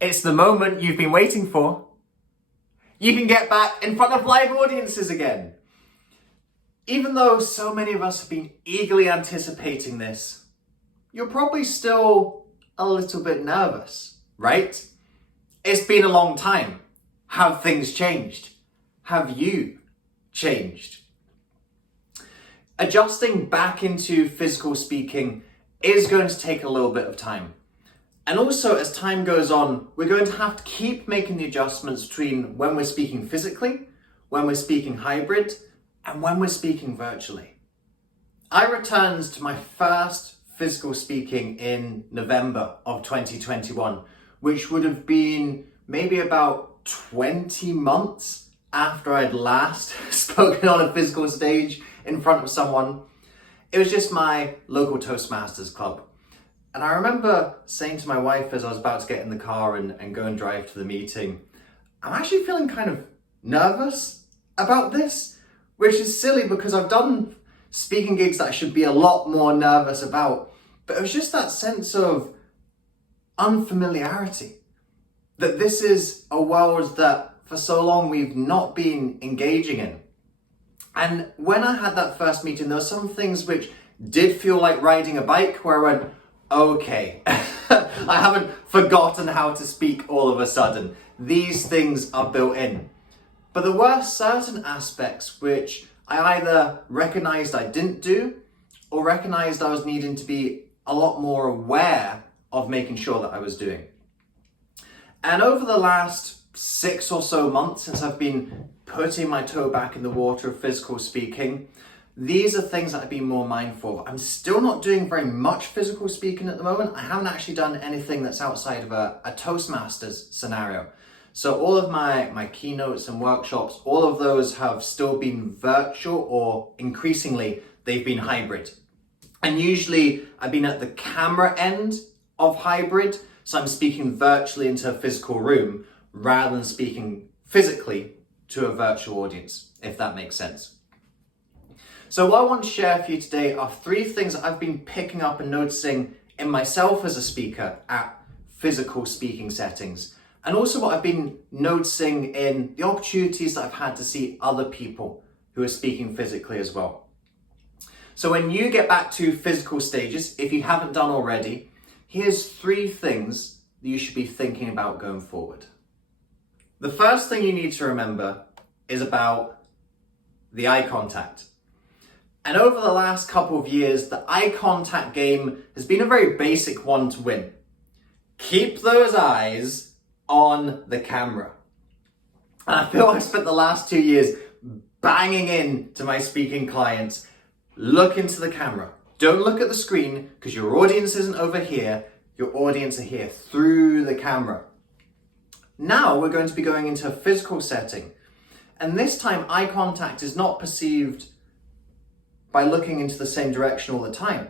It's the moment you've been waiting for. You can get back in front of live audiences again. Even though so many of us have been eagerly anticipating this, you're probably still a little bit nervous, right? It's been a long time. Have things changed? Have you changed? Adjusting back into physical speaking is going to take a little bit of time. And also, as time goes on, we're going to have to keep making the adjustments between when we're speaking physically, when we're speaking hybrid, and when we're speaking virtually. I returned to my first physical speaking in November of 2021, which would have been maybe about 20 months after I'd last spoken on a physical stage in front of someone. It was just my local Toastmasters club. And I remember saying to my wife as I was about to get in the car and go and drive to the meeting, I'm actually feeling kind of nervous about this, which is silly because I've done speaking gigs that I should be a lot more nervous about. But it was just that sense of unfamiliarity, that this is a world that for so long we've not been engaging in. And when I had that first meeting, there were some things which did feel like riding a bike, where I went, okay, I haven't forgotten how to speak all of a sudden. These things are built in. But there were certain aspects which I either recognized I didn't do or recognized I was needing to be a lot more aware of making sure that I was doing. And over the last 6 or so months since I've been putting my toe back in the water of physical speaking, these are things that I've been more mindful of. I'm still not doing very much physical speaking at the moment. I haven't actually done anything that's outside of a Toastmasters scenario. So all of my keynotes and workshops, all of those have still been virtual, or increasingly they've been hybrid. And usually I've been at the camera end of hybrid, so I'm speaking virtually into a physical room rather than speaking physically to a virtual audience, if that makes sense. So what I want to share for you today are 3 things that I've been picking up and noticing in myself as a speaker at physical speaking settings, and also what I've been noticing in the opportunities that I've had to see other people who are speaking physically as well. So when you get back to physical stages, if you haven't done already, here's 3 things that you should be thinking about going forward. The first thing you need to remember is about the eye contact. And over the last couple of years, the eye contact game has been a very basic one to win. Keep those eyes on the camera. And I feel I've spent the last 2 years banging in to my speaking clients, look into the camera. Don't look at the screen, because your audience isn't over here. Your audience are here through the camera. Now we're going to be going into a physical setting. And this time eye contact is not perceived by looking into the same direction all the time.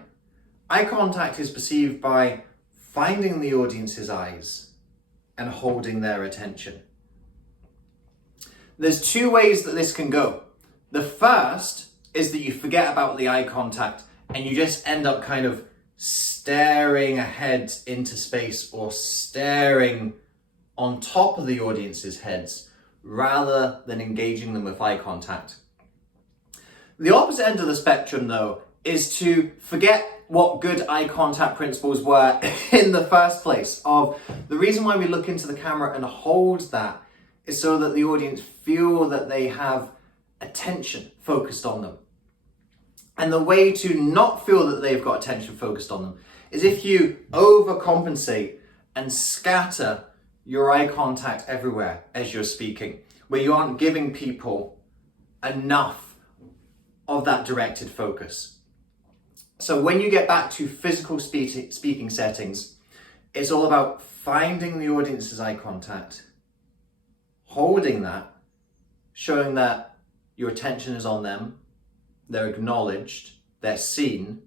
Eye contact is perceived by finding the audience's eyes and holding their attention. There's 2 ways that this can go. The first is that you forget about the eye contact and you just end up kind of staring ahead into space, or staring on top of the audience's heads rather than engaging them with eye contact. The opposite end of the spectrum, though, is to forget what good eye contact principles were in the first place. Of the reason why we look into the camera and hold that is so that the audience feel that they have attention focused on them. And the way to not feel that they've got attention focused on them is if you overcompensate and scatter your eye contact everywhere as you're speaking, where you aren't giving people enough of that directed focus. So when you get back to physical speaking settings, it's all about finding the audience's eye contact, holding that, showing that your attention is on them, they're acknowledged, they're seen,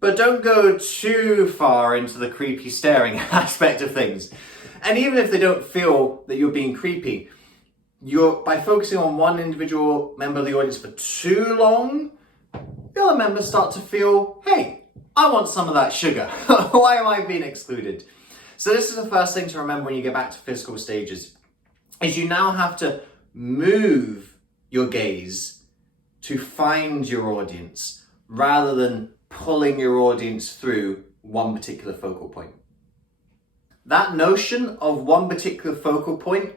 but don't go too far into the creepy staring aspect of things. And even if they don't feel that you're being creepy, by focusing on one individual member of the audience for too long, the other members start to feel, hey, I want some of that sugar. Why am I being excluded? So this is the first thing to remember when you get back to physical stages, is you now have to move your gaze to find your audience rather than pulling your audience through one particular focal point. That notion of one particular focal point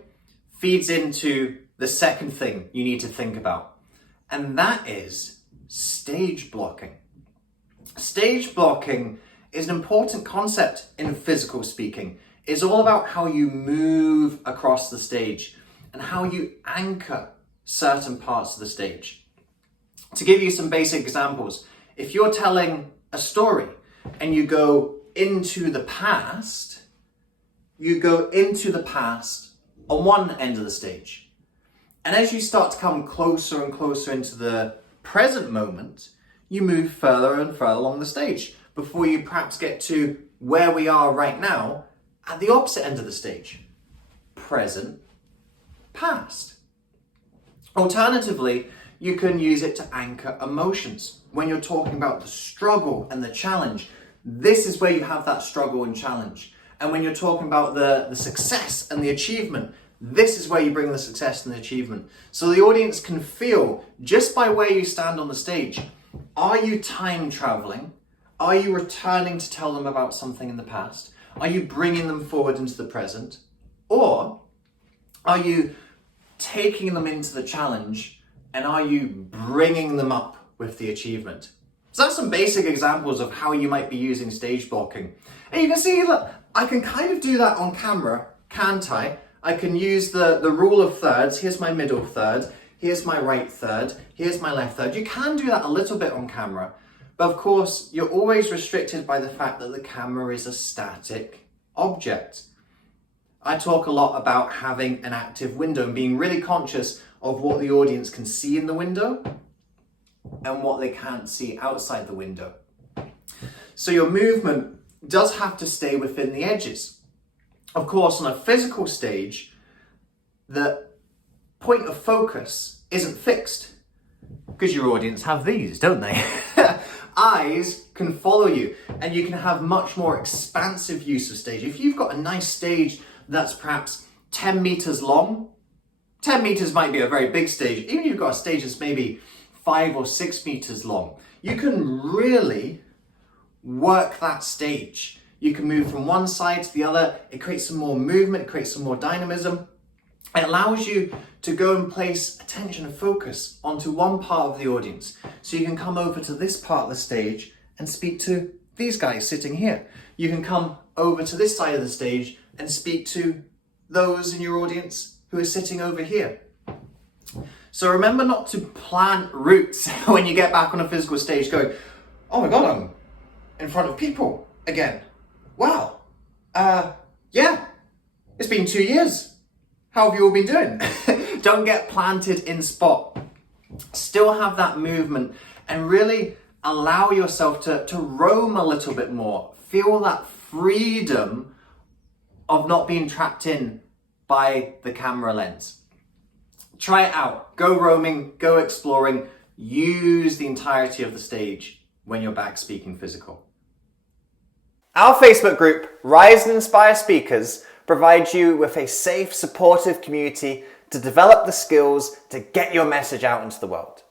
feeds into the second thing you need to think about, and that is stage blocking. Stage blocking is an important concept in physical speaking. It's all about how you move across the stage and how you anchor certain parts of the stage. To give you some basic examples, if you're telling a story and you go into the past, on one end of the stage. And as you start to come closer and closer into the present moment, you move further and further along the stage before you perhaps get to where we are right now at the opposite end of the stage. Present, past. Alternatively, you can use it to anchor emotions. When you're talking about the struggle and the challenge, this is where you have that struggle and challenge. And when you're talking about the success and the achievement, this is where you bring the success and the achievement. So the audience can feel, just by where you stand on the stage, are you time traveling? Are you returning to tell them about something in the past? Are you bringing them forward into the present? Or are you taking them into the challenge and are you bringing them up with the achievement? So that's some basic examples of how you might be using stage blocking. And you can see that I can kind of do that on camera, can't I? I can use the rule of thirds. Here's my middle third. Here's my right third. Here's my left third. You can do that a little bit on camera. But of course, you're always restricted by the fact that the camera is a static object. I talk a lot about having an active window and being really conscious of what the audience can see in the window and what they can't see outside the window. So your movement does have to stay within the edges. Of course, on a physical stage, the point of focus isn't fixed because your audience have these, don't they? Eyes can follow you and you can have much more expansive use of stage. If you've got a nice stage that's perhaps 10 meters long, 10 meters might be a very big stage. Even if you've got a stage that's maybe 5 or 6 meters long, you can really work that stage. You can move from one side to the other. It creates some more movement, it creates some more dynamism. It allows you to go and place attention and focus onto one part of the audience. So you can come over to this part of the stage and speak to these guys sitting here. You can come over to this side of the stage and speak to those in your audience who are sitting over here. So remember not to plant roots when you get back on a physical stage going, oh my God, I'm in front of people again. Wow. Yeah, it's been 2 years. How have you all been doing? Don't get planted in spot. Still have that movement and really allow yourself to roam a little bit more. Feel that freedom of not being trapped in by the camera lens. Try it out. Go roaming, go exploring. Use the entirety of the stage when you're back speaking physical. Our Facebook group, Rise and Inspire Speakers, provides you with a safe, supportive community to develop the skills to get your message out into the world.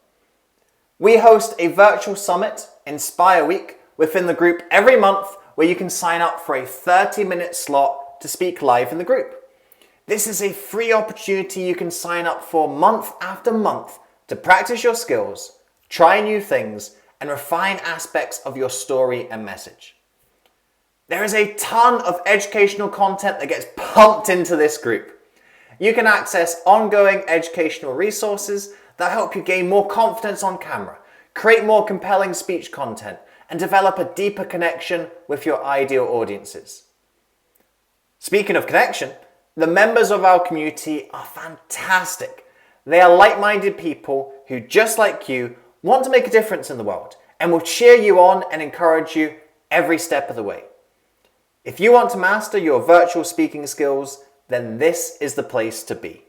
We host a virtual summit, Inspire Week, within the group every month where you can sign up for a 30-minute slot to speak live in the group. This is a free opportunity you can sign up for month after month to practice your skills, try new things, and refine aspects of your story and message. There is a ton of educational content that gets pumped into this group. You can access ongoing educational resources that help you gain more confidence on camera, create more compelling speech content, and develop a deeper connection with your ideal audiences. Speaking of connection, the members of our community are fantastic. They are like-minded people who, just like you, want to make a difference in the world and will cheer you on and encourage you every step of the way. If you want to master your virtual speaking skills, then this is the place to be.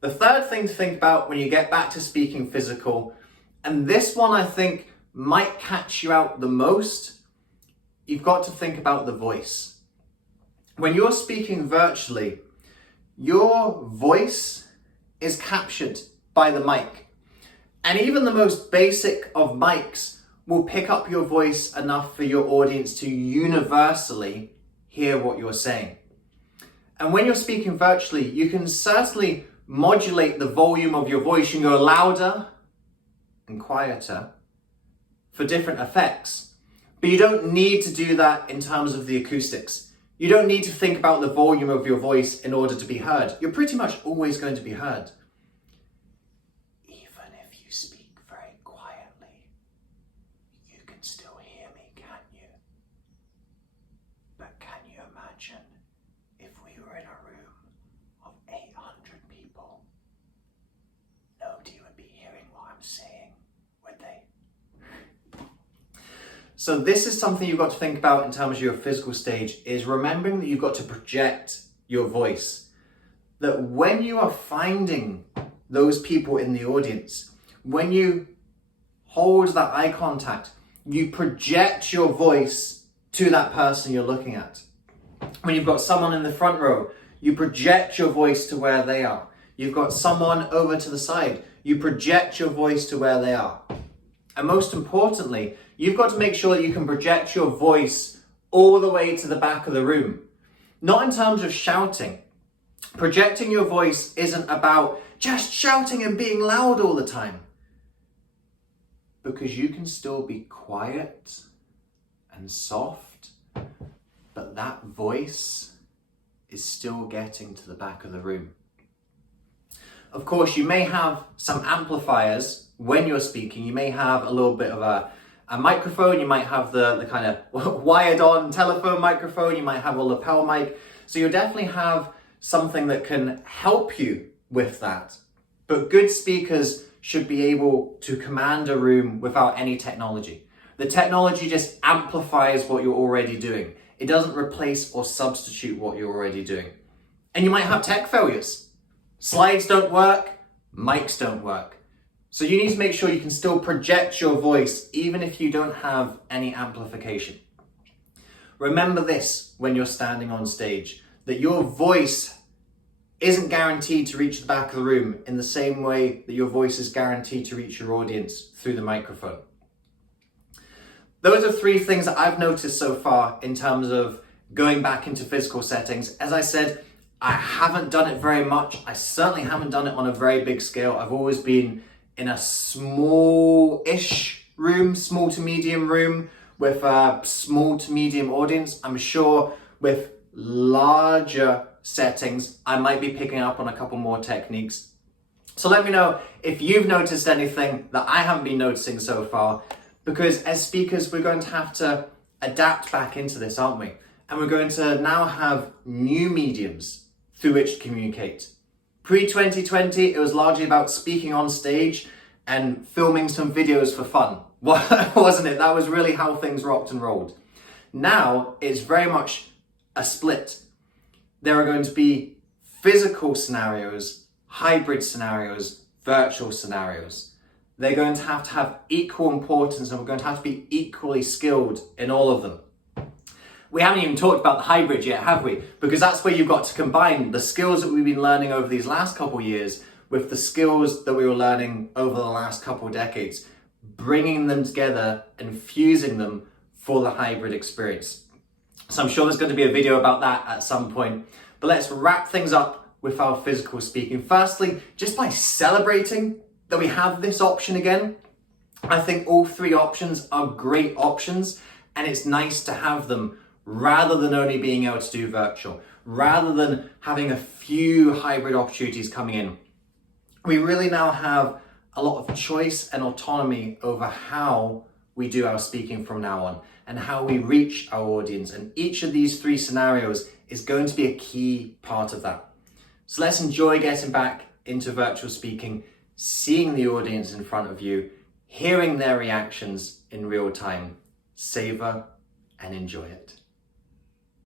The third thing to think about when you get back to speaking physical, and this one I think might catch you out the most, you've got to think about the voice. When you're speaking virtually, your voice is captured by the mic. And even the most basic of mics will pick up your voice enough for your audience to universally hear what you're saying. And when you're speaking virtually, you can certainly modulate the volume of your voice. You can go louder and quieter for different effects. But you don't need to do that in terms of the acoustics. You don't need to think about the volume of your voice in order to be heard. You're pretty much always going to be heard. Even if you speak very quietly, you can still hear me, can't you? But can you imagine if we were in a room of 800 people? Nobody would be hearing what I'm saying, would they? So this is something you've got to think about in terms of your physical stage, is remembering that you've got to project your voice. That when you are finding those people in the audience, when you hold that eye contact, you project your voice to that person you're looking at. When you've got someone in the front row, you project your voice to where they are. You've got someone over to the side, you project your voice to where they are. And most importantly, you've got to make sure that you can project your voice all the way to the back of the room. Not in terms of shouting. Projecting your voice isn't about just shouting and being loud all the time. Because you can still be quiet and soft, but that voice is still getting to the back of the room. Of course, you may have some amplifiers when you're speaking. You may have a little bit of a microphone. You might have the kind of wired on telephone microphone. You might have a lapel mic. So you'll definitely have something that can help you with that. But good speakers should be able to command a room without any technology. The technology just amplifies what you're already doing. It doesn't replace or substitute what you're already doing. And you might have tech failures. Slides don't work, mics don't work. So you need to make sure you can still project your voice even if you don't have any amplification. Remember this when you're standing on stage, that your voice isn't guaranteed to reach the back of the room in the same way that your voice is guaranteed to reach your audience through the microphone. Those are 3 things that I've noticed so far in terms of going back into physical settings. As I said, I haven't done it very much. I certainly haven't done it on a very big scale. I've always been in a small-ish room, small to medium room with a small to medium audience. I'm sure with larger settings, I might be picking up on a couple more techniques. So let me know if you've noticed anything that I haven't been noticing so far, because as speakers, we're going to have to adapt back into this, aren't we? And we're going to now have new mediums through which to communicate. Pre-2020, it was largely about speaking on stage and filming some videos for fun, wasn't it? That was really how things rocked and rolled. Now, it's very much a split. There are going to be physical scenarios, hybrid scenarios, virtual scenarios. They're going to have equal importance, and we're going to have to be equally skilled in all of them. We haven't even talked about the hybrid yet, have we? Because that's where you've got to combine the skills that we've been learning over these last couple of years with the skills that we were learning over the last couple of decades, bringing them together and fusing them for the hybrid experience. So I'm sure there's going to be a video about that at some point. But let's wrap things up with our physical speaking. Firstly, just by celebrating that we have this option again. I think all 3 options are great options, and it's nice to have them rather than only being able to do virtual, rather than having a few hybrid opportunities coming in. We really now have a lot of choice and autonomy over how we do our speaking from now on and how we reach our audience. And each of these 3 scenarios is going to be a key part of that. So let's enjoy getting back into virtual speaking, seeing the audience in front of you, hearing their reactions in real time. Savor and enjoy it.